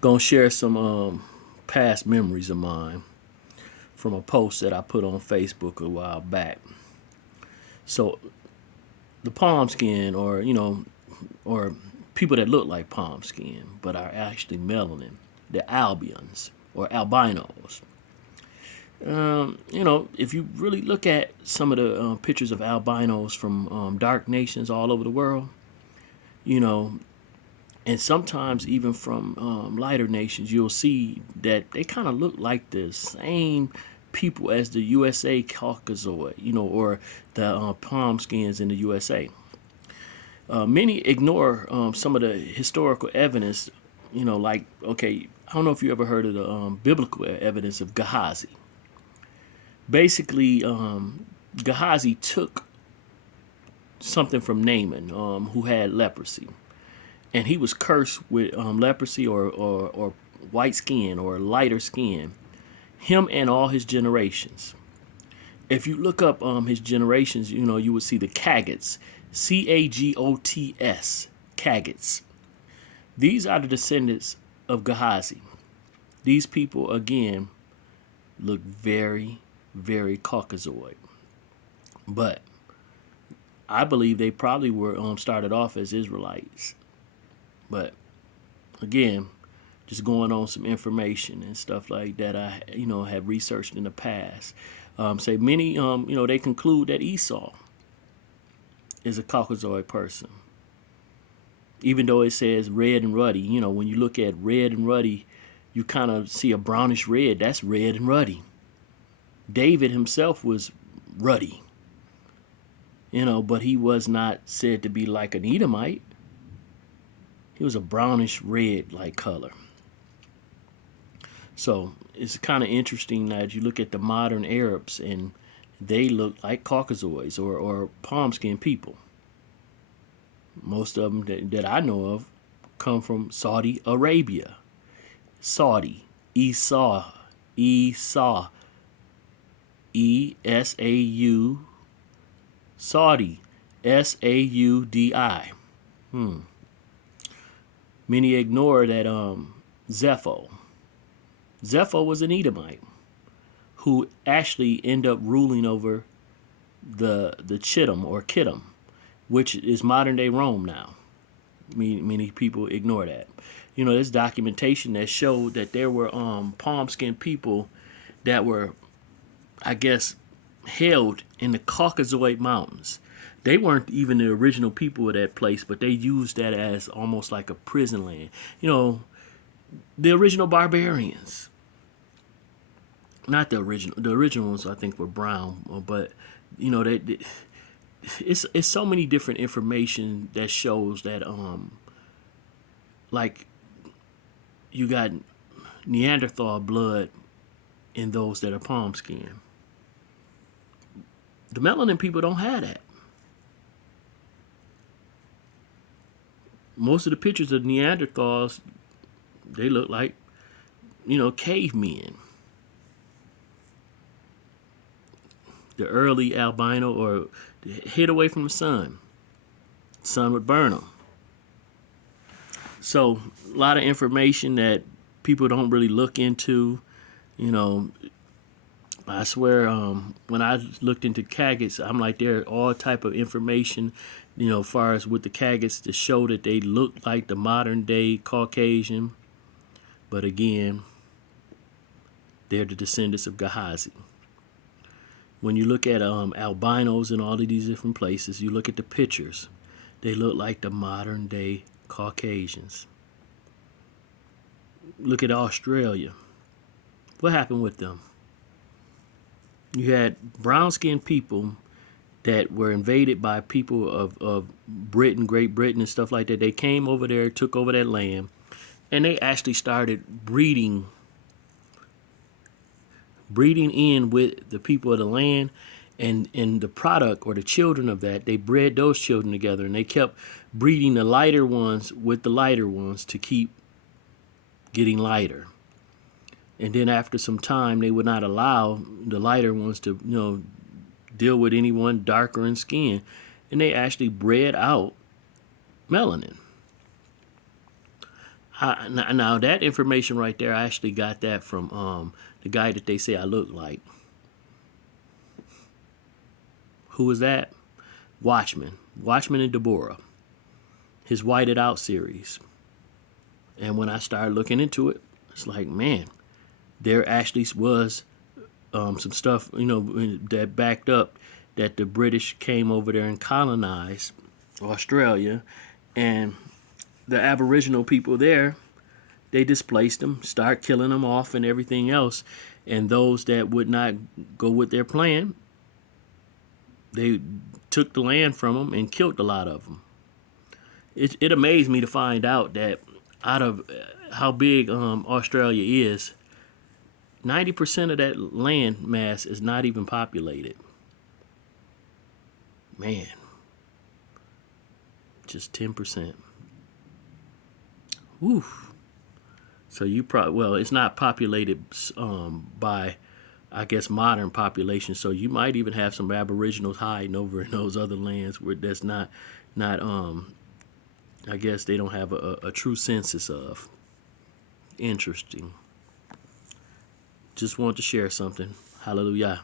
Gonna share some past memories of mine from a post that I put on Facebook a while back. So the palm skin, or people that look like palm skin but are actually melanin, the Albions or albinos. If you really look at some of the pictures of albinos from dark nations all over the world, you know, and sometimes even from lighter nations, you'll see that they kind of look like the same people as the USA Caucasoid, or the palm skins in the USA. Many ignore some of the historical evidence, like, okay, I don't know if you ever heard of the biblical evidence of Gehazi. Basically, Gehazi took something from Naaman, who had leprosy, and he was cursed with leprosy or white skin or lighter skin, him and all his generations. If you look up his generations, you would see the Cagots, Cagots, Cagots. These are the descendants of Gehazi. These people, again, look very, very Caucasoid. But I believe they probably were started off as Israelites. But again, just going on some information and stuff like that I have researched in the past. Say many they conclude that Esau is a Caucasoid person. Even though it says red and ruddy, when you look at red and ruddy, you kind of see a brownish red. That's red and ruddy. David himself was ruddy, but he was not said to be like an Edomite. He was a brownish red like color. So it's kind of interesting that you look at the modern Arabs and they look like Caucasoids or palm skin people. Most of them that I know of come from Saudi Arabia. Saudi, Esau, Esau, Esau, Saudi, Saudi. Many ignore that Zepho. Zepho was an Edomite who actually ended up ruling over the Chittim or Kittim, which is modern day Rome now. Many people ignore that. There's documentation that showed that there were palm skin people that were, I guess, held in the Caucasoid Mountains. They weren't even the original people of that place, but they used that as almost like a prison land. The original barbarians. Not the original. The original ones I think were brown, but it's so many different information that shows that like you got Neanderthal blood in those that are palm skin. The melanin people don't have that. Most of the pictures of Neanderthals, they look like, cavemen. The early albino or hid away from the sun. The sun would burn them. So a lot of information that people don't really look into. I swear, when I looked into Cagots, I'm like, there are all type of information, as far as with the Cagots to show that they look like the modern day Caucasian. But again, they're the descendants of Gehazi. When you look at albinos in all of these different places, you look at the pictures, they look like the modern day Caucasians. Look at Australia. What happened with them? You had brown-skinned people that were invaded by people of Britain, Great Britain, and stuff like that. They came over there, took over that land, and they actually started breeding in with the people of the land, and the product or the children of that, they bred those children together, and they kept breeding the lighter ones with the lighter ones to keep getting lighter. And then after some time, they would not allow the lighter ones to, deal with anyone darker in skin. And they actually bred out melanin. Now that information right there, I actually got that from the guy that they say I look like. Who was that? Watchman and Deborah, his Whited Out series. And when I started looking into it, it's like, man, there actually was some stuff, that backed up that the British came over there and colonized Australia, and the Aboriginal people there, they displaced them, start killing them off and everything else. And those that would not go with their plan, they took the land from them and killed a lot of them. It amazed me to find out that out of how big Australia is, 90% of that land mass is not even populated. Man, just 10%. Whew. So you probably, well, it's not populated by, I guess, modern population. So you might even have some Aboriginals hiding over in those other lands where that's not I guess they don't have a true census of. Interesting. Just want to share something. Hallelujah.